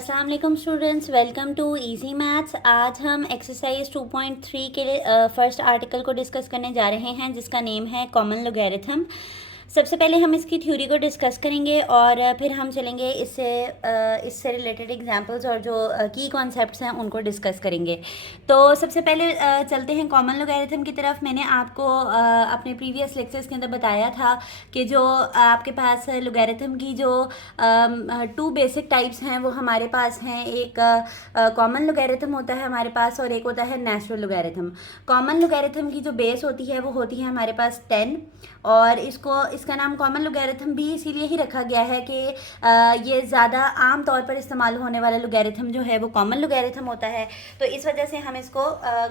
अस्सलाम वालेकुम students, welcome to easy maths. आज हम एक्सरसाइज 2.3 के फर्स्ट आर्टिकल को डिस्कस करने जा रहे हैं जिसका नेम है कॉमन लोगैरिथम। सबसे पहले हम इसकी थ्योरी को डिस्कस करेंगे और फिर हम चलेंगे इससे रिलेटेड एग्जांपल्स और जो की कॉन्सेप्ट्स हैं उनको डिस्कस करेंगे। तो सबसे पहले चलते हैं कॉमन लोगैरिथम की तरफ। मैंने आपको अपने प्रीवियस लेक्चर्स के अंदर बताया था कि जो आपके पास लोगैरिथम की जो टू बेसिक टाइप्स हैं वो हमारे पास हैं। एक कॉमन लोगैरिथम होता है हमारे पास और एक होता है नेचुरल लोगैरिथम। कॉमन लोगैरिथम की जो बेस होती है वो होती है हमारे पास 10 और इसका नाम कॉमन लोगैरिथम भी इसीलिए ही रखा गया है कि ये ज़्यादा आम तौर पर इस्तेमाल होने वाला लोगैरिथम जो है वो कॉमन लोगैरिथम होता है, तो इस वजह से हम इसको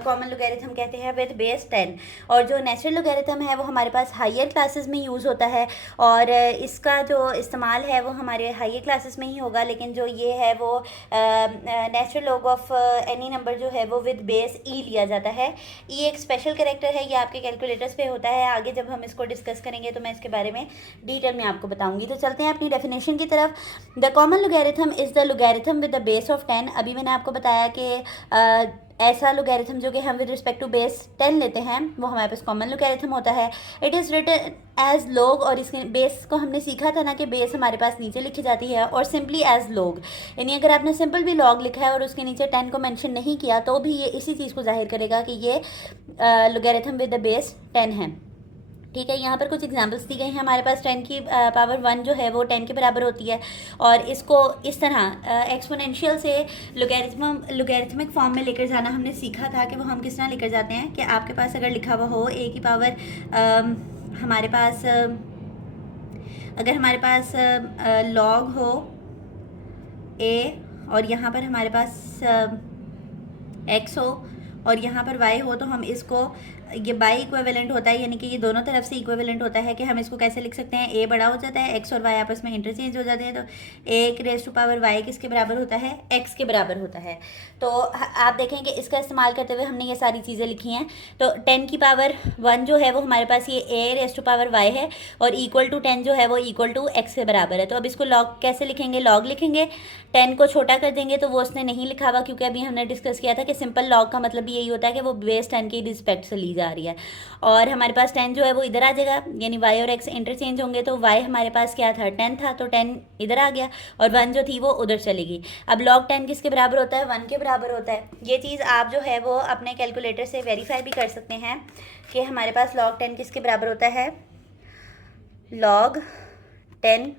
कॉमन लोगैरिथम कहते हैं विद बेस 10। और जो नेचुरल लोगैरिथम है वो हमारे पास हायर क्लासेस में यूज़ होता है और इसका जो इस्तेमाल है वो हमारे हायर क्लासेस में ही होगा, लेकिन जो ये है वो natural log of any number जो है वो विद बेस ई लिया जाता है। ई एक स्पेशल कैरेक्टर है, ये आपके कैलकुलेटर्स पे होता है। आगे जब हम इसको डिस्कस करेंगे तो मैं इसके बारे में डिटेल में आपको बताऊंगी। तो चलते हैं अपनी डेफिनेशन की तरफ। The common logarithm is the logarithm with the base of 10। अभी मैंने आपको बताया कि ऐसा लोगैरिथम जो कि हम विद रिस्पेक्ट टू बेस 10 लेते हैं वो हमारे पास कॉमन लोगैरिथम होता है। It is written as log, और इसके बेस को हमने सीखा था ना कि बेस हमारे पास नीचे लिखी जाती है, और सिंपली एज लॉग, यानी अगर आपने सिंपल भी लॉग लिखा है और उसके नीचे 10 को मेंशन नहीं किया तो भी ये इसी चीज़ को जाहिर करेगा कि ये लोगैरिथम विद द बेस 10 है। ठीक है, यहाँ पर कुछ एग्जांपल्स दी गई हैं। हमारे पास 10 की पावर 1 जो है वो 10 के बराबर होती है और इसको इस तरह एक्सपोनेंशियल से लोगैरिथमिक फॉर्म में लेकर जाना हमने सीखा था कि वो हम किस तरह लेकर जाते हैं कि आपके पास अगर लिखा हुआ हो a की पावर हमारे पास अगर हमारे पास लॉग हो a और यहाँ पर हमारे पास x हो और यहाँ पर y हो, तो हम इसको ये बाई इक्विवेलेंट होता है, यानी कि ये दोनों तरफ से इक्विवेलेंट होता है कि हम इसको कैसे लिख सकते हैं, a बड़ा हो जाता है, x और y आपस में इंटरचेंज हो जाते हैं, तो a raise to power y किसके बराबर होता है, x के बराबर होता है। तो आप देखें कि इसका इस्तेमाल करते हुए हमने ये सारी चीज़ें लिखी हैं। तो 10 की पावर 1 जो है वो हमारे पास ये a raise to power y है और इक्वल टू 10 जो है वो इक्वल टू x के बराबर है। तो अब इसको लॉग कैसे लिखेंगे, लॉग लिखेंगे, 10 को छोटा कर देंगे, तो वो उसने नहीं लिखा हुआ क्योंकि अभी हमने डिस्कस किया था कि सिंपल लॉग का मतलब भी यही होता है कि वो बेस 10 की रिस्पेक्ट से ली जा रही है। और हमारे पास 10 जो है वो इधर आ जाएगा, यानी y और x इंटरचेंज होंगे, तो y हमारे पास क्या था, 10 था, तो 10 इधर आ गया और 1 जो थी वो उधर चलेगी। अब log 10 किसके बराबर होता है, 1 के बराबर होता है। ये चीज़ आप जो है वो अपने कैलकुलेटर से वेरीफाई भी कर सकते हैं कि हमारे पास log 10 किसके बराबर होता है, log 10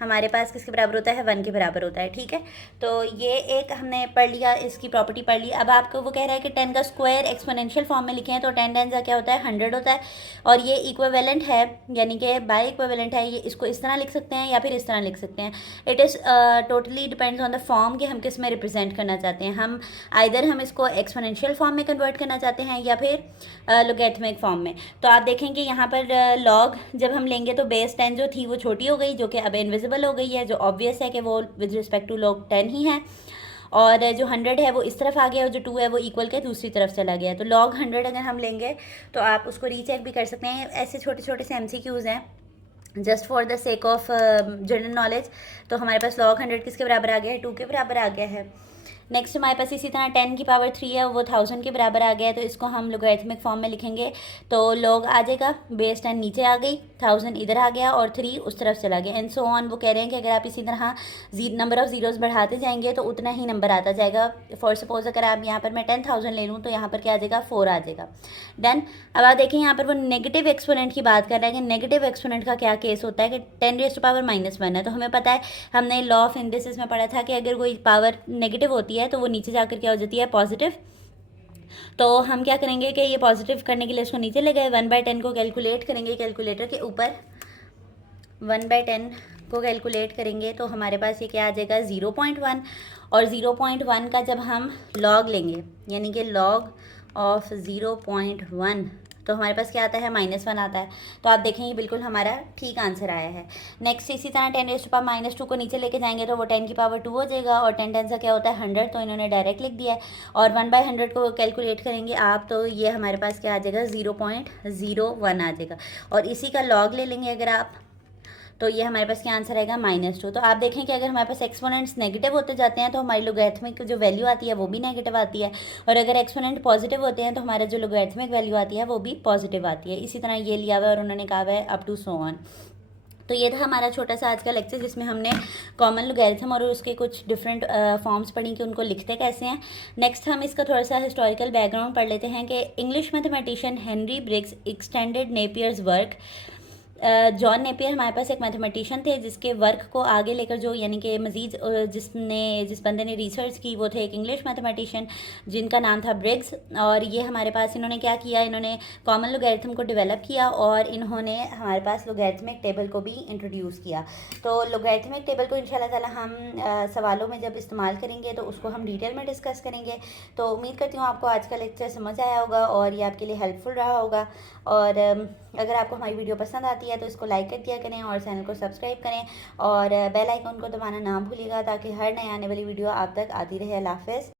हमारे पास किसके बराबर होता है, 1 के बराबर होता है। ठीक है, तो ये एक हमने पढ़ लिया, इसकी प्रॉपर्टी पढ़ ली। अब आपको वो कह रहा है कि 10 का स्क्वायर एक्सपोनेंशियल फॉर्म में लिखे हैं, तो 10 10 का क्या होता है, 100 होता है और ये इक्विवेलेंट है, यानी कि बाई इक्विवेलेंट है। ये इसको इस तरह लिख सकते हैं या फिर इस तरह लिख सकते हैं। It is totally depends on the form कि हम किस में रिप्रेजेंट करना चाहते हैं। हम आइदर हम इसको एक्सपोनेंशियल फॉर्म में कन्वर्ट करना चाहते हैं या फिर लोगैरिथमिक फॉर्म में। तो आप देखेंगे यहाँ पर लॉग जब हम लेंगे तो बेस 10 जो थी वो छोटी हो गई, जो कि अब इनविजिबल हो गई है, जो ऑब्वियस है कि वो विद रिस्पेक्ट टू log 10 ही है। और जो 100 है वो इस तरफ आ गया और जो 2 है वो इक्वल के दूसरी तरफ चला गया। तो log 100 अगर हम लेंगे तो आप उसको रीचेक भी कर सकते हैं। ऐसे छोटे छोटे से MCQs हैं just for the sake of general knowledge. तो हमारे पास log 100 किसके बराबर आ गया है, 2 के बराबर आ गया है। नेक्स्ट हमारे पास इसी तरह 10 की पावर 3 है, वो 1000 के बराबर आ गया है, तो इसको हम लोगैरिथमिक फॉर्म में लिखेंगे तो log आ जाएगा, बेस 10 नीचे आ गई, 1000 इधर आ गया और 3 उस तरफ चला गया, एंड सो ऑन। वो कह रहे हैं कि अगर आप इसी तरह नंबर ऑफ जीरोज़ बढ़ाते जाएंगे तो उतना ही नंबर आता जाएगा। फॉर सपोज अगर आप यहाँ पर मैं 10,000 ले लूँ तो यहाँ पर क्या आ जाएगा, 4 आ जाएगा। डन। अब आप देखें यहाँ पर वो नेगेटिव एक्सपोनेंट की बात कर रहा है कि नेगेटिव एक्सपोनेंट का क्या केस होता है कि 10 रेज़ टू पावर -1 है। तो हमें पता है, हमने लॉ ऑफ इंडिसेस में पढ़ा था कि अगर कोई पावर नेगेटिव होती है तो वो नीचे जाकर क्या हो जाती है, पॉजिटिव। तो हम क्या करेंगे कि ये पॉजिटिव करने के लिए इसको नीचे ले गए, 1/10 को कैलकुलेट करेंगे कैलकुलेटर के ऊपर, 1/10 को कैलकुलेट करेंगे तो हमारे पास ये क्या आ जाएगा, 0.1। और 0.1 का जब हम लॉग लेंगे, यानी कि लॉग ऑफ 0.1, तो हमारे पास क्या आता है, -1 आता है। तो आप देखें ये बिल्कुल हमारा ठीक आंसर आया है। नेक्स्ट इसी तरह 10 रेज़ टू पावर -2 को नीचे लेके जाएंगे तो वो 10 की पावर 2 हो जाएगा और 10 10 सा क्या होता है, 100, तो इन्होंने डायरेक्ट लिख दिया है। और 1/100 को कैलकुलेट करेंगे आप तो ये हमारे पास क्या आ जाएगा, 0.01 आ जाएगा। और इसी का लॉग ले लेंगे अगर आप, तो ये हमारे पास क्या आंसर आएगा -2। तो आप देखें कि अगर हमारे पास एक्सपोनेंट्स नेगेटिव होते जाते हैं तो हमारी लोगैरिथमिक जो वैल्यू आती है वो भी नेगेटिव आती है, और अगर एक्सपोनेंट पॉजिटिव होते हैं तो हमारा जो लोगैरिथमिक वैल्यू आती है वो भी पॉजिटिव आती है। इसी तरह ये लिया हुआ है और उन्होंने कहा हुआ है अप टू सो ऑन। तो ये था हमारा छोटा सा आज का लेक्चर, जिसमें हमने कॉमन लोगैरिथम और उसके कुछ डिफरेंट फॉर्म्स पढ़ी कि उनको लिखते कैसे हैं। नेक्स्ट हम इसका थोड़ा सा हिस्टोरिकल बैकग्राउंड पढ़ लेते हैं कि English mathematician Henry Briggs extended Napier's work. John Napier हमारे पास एक मैथमेटिशियन थे जिसके वर्क को आगे लेकर जो यानी कि मज़ीद जिस बंदे ने रिसर्च की वो थे एक इंग्लिश मैथमेटिशियन जिनका नाम था ब्रिग्स। और ये हमारे पास इन्होंने क्या किया, इन्होंने कॉमन लोगैरिथम को डेवलप किया और इन्होंने हमारे पास लोगैरिथमिक टेबल को भी इंट्रोड्यूस किया। तो लोगैरिथमिक टेबल को इंशाल्लाह ताला हम सवालों में जब इस्तेमाल करेंगे तो उसको हम डिटेल में डिस्कस करेंगे। तो उम्मीद करती हूँ आपको आज का लेक्चर समझ आया होगा और ये आपके लिए हेल्पफुल रहा होगा। और अगर आपको हमारी वीडियो पसंद आती है तो इसको लाइक कर दिया करें और चैनल को सब्सक्राइब करें और बेल आइकन को दबाना ना भूलिएगा ताकि हर नए आने वाली वीडियो आप तक आती रहे। अल्लाह हाफ़िज़।